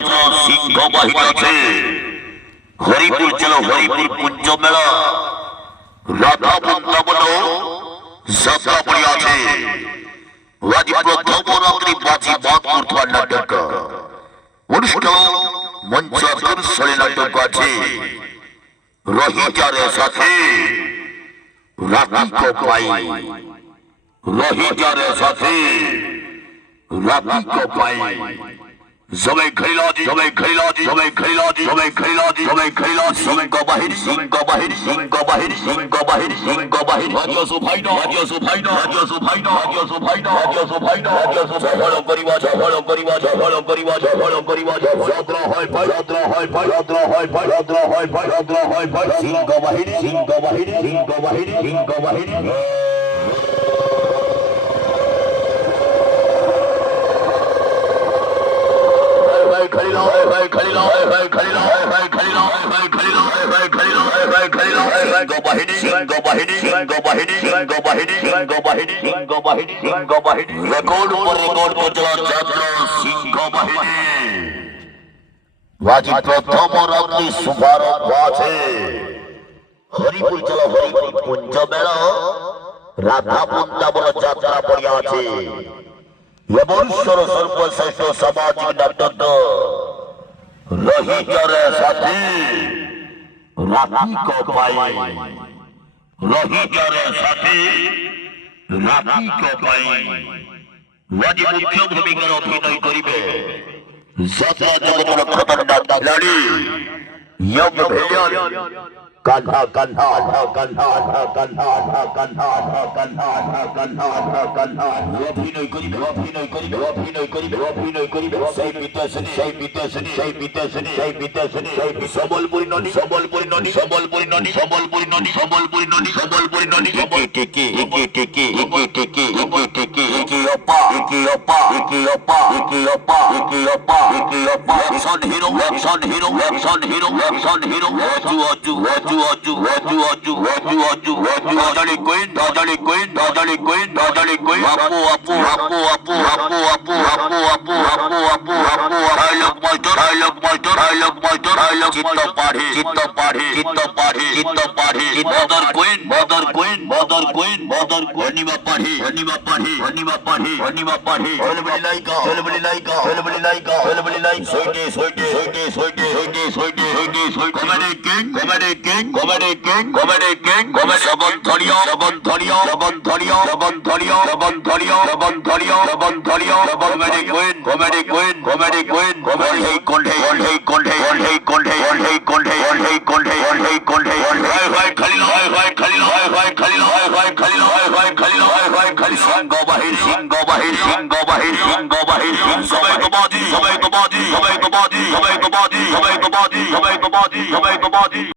সিংহ বাহিনী আছে। হরিপুর চলো, হরিপুর কুঞ্জ মেলা, রাধা বৃন্দাবন যাত্রা পড়ে আছে। আজ প্রথম রাত্রি বাজি বাদ করতে নাটক অনুষ্ঠান মঞ্চ আকর্ষণে নাটক আছে। রহিজারের সাথে রাতি কপাই, রহিজারের সাথে রাতি কপাই। সবাই খেলাজি, সবাই খেলাজি, সবাই খেলাজি, সবাই খেলাজি, সবাই খেলাজি। সিংহ বাহিনী, সিংহ বাহিনী, সিংহ বাহিনী, সিংহ বাহিনী, সিংহ বাহিনী। হাজিয়াসু ভাইনা, হাজিয়াসু ভাইনা, হাজিয়াসু ভাইনা, হাজিয়াসু ভাইনা, হাজিয়াসু ভাইনা, হাজিয়াসু ঝগড়া করিবা, ঝগড়া করিবা, ঝগড়া করিবা, ঝগড়া করিবা। যাত্রা হয় ভাই, যাত্রা হয় ভাই, যাত্রা হয় ভাই, যাত্রা হয় ভাই, যাত্রা হয় ভাই। সিংহ বাহিনী, সিংহ বাহিনী, সিংহ বাহিনী, সিংহ বাহিনী। প্রথম রাত্রি শুভারম্ভ আছে। হরিপুর চলো, হরিপুর কুঞ্জ মেলা, রাধা বৃন্দাবন যাত্রা পড়িয়া আছে। এবং সর্বশ্রেষ্ঠ সামাজিক নাটক রহিজারের সাথে রাতি কপাই, রহিজারের সাথে রাতি কপাই। রাজি মুখ্য ভূমিকার অভিনয় করিবে যাত্রা জগতের খতরনাক খিলাড়ি ইয়ং ভিলিয়ন কান্হা, কান্হা, কান্হা, কান্হা, কান্হা, কান্হা, কান্হা, কান্হা। অভিনয় করিবে, অভিনয় করিবে, অভিনয় করিবে, অভিনয় করিবে। সেই বিদ্যাসিনী, সেই বিদ্যাসিনী, সেই বিদ্যাসিনী, সেই বিদ্যাসিনী, সেই সম্বলপুরী নদী, সম্বলপুরী নদী, সম্বলপুরী নদী, সম্বলপুরী নদী, সম্বলপুরী নদী, সম্বলপুরী নদী। একে টেকে, একে টেকে, একে টেকে, একে টেকে, একে অপা, একে অপা, একে অপা, একে অপা, একে অপা, একে অপা। Action hero, action hero, action hero, action hero. অজু অজু অজু অজু অজু অজু অজু অজু অজু। দাদালি কুইন, দাদালি কুইন, দাদালি কুইন, দাদালি কুইন। আপু আপু আপু আপু আপু আপু আপু আপু আপু আপু আপু। Dialogue master, dialogue master, dialogue master, dialogue. চিত্ত পাড়ে, চিত্ত পাড়ে, চিত্ত পাড়ে, চিত্ত পাড়ে। মদার কুইন, মদার কুইন, মদার কুইন, মদার কুইন। হনিমা পাড়ে, হনিমা পাড়ে, হনিমা পাড়ে, হনিমা পাড়ে। চলবলি Laika, চলবলি Laika, চলবলি Laika, চলবলি like. সইটে সইটে সইটে সইটে সইটে সইটে সইটে সইটে। Comedy king, comedy king, comedy king, comedy king, comedy. জগন্ধরিয়া, জগন্ধরিয়া, জগন্ধরিয়া, জগন্ধরিয়া, জগন্ধরিয়া, জগন্ধরিয়া, জগন্ধরিয়া। Comedy queen, comedy queen, comedy queen, comedy. হেই কোন্ডে, হেই কোন্ডে, হেই কোন্ডে, হেই কোন্ডে, হেই কোন্ডে, হেই কোন্ডে। High high Khalil, high high Khalil, high high Khalil, high high Khalil, high high Khalil, high high Khalil. সিংহ বাহিনী, সিংহ বাহিনী, সিংহ বাহিনী, সিংহ বাহিনী। সবাই তো বাজি, সবাই তো বাজি, সবাই তো বাজি, সবাই তো বাজি, সবাই তো বাজি, সবাই তো বাজি, সবাই তো বাজি।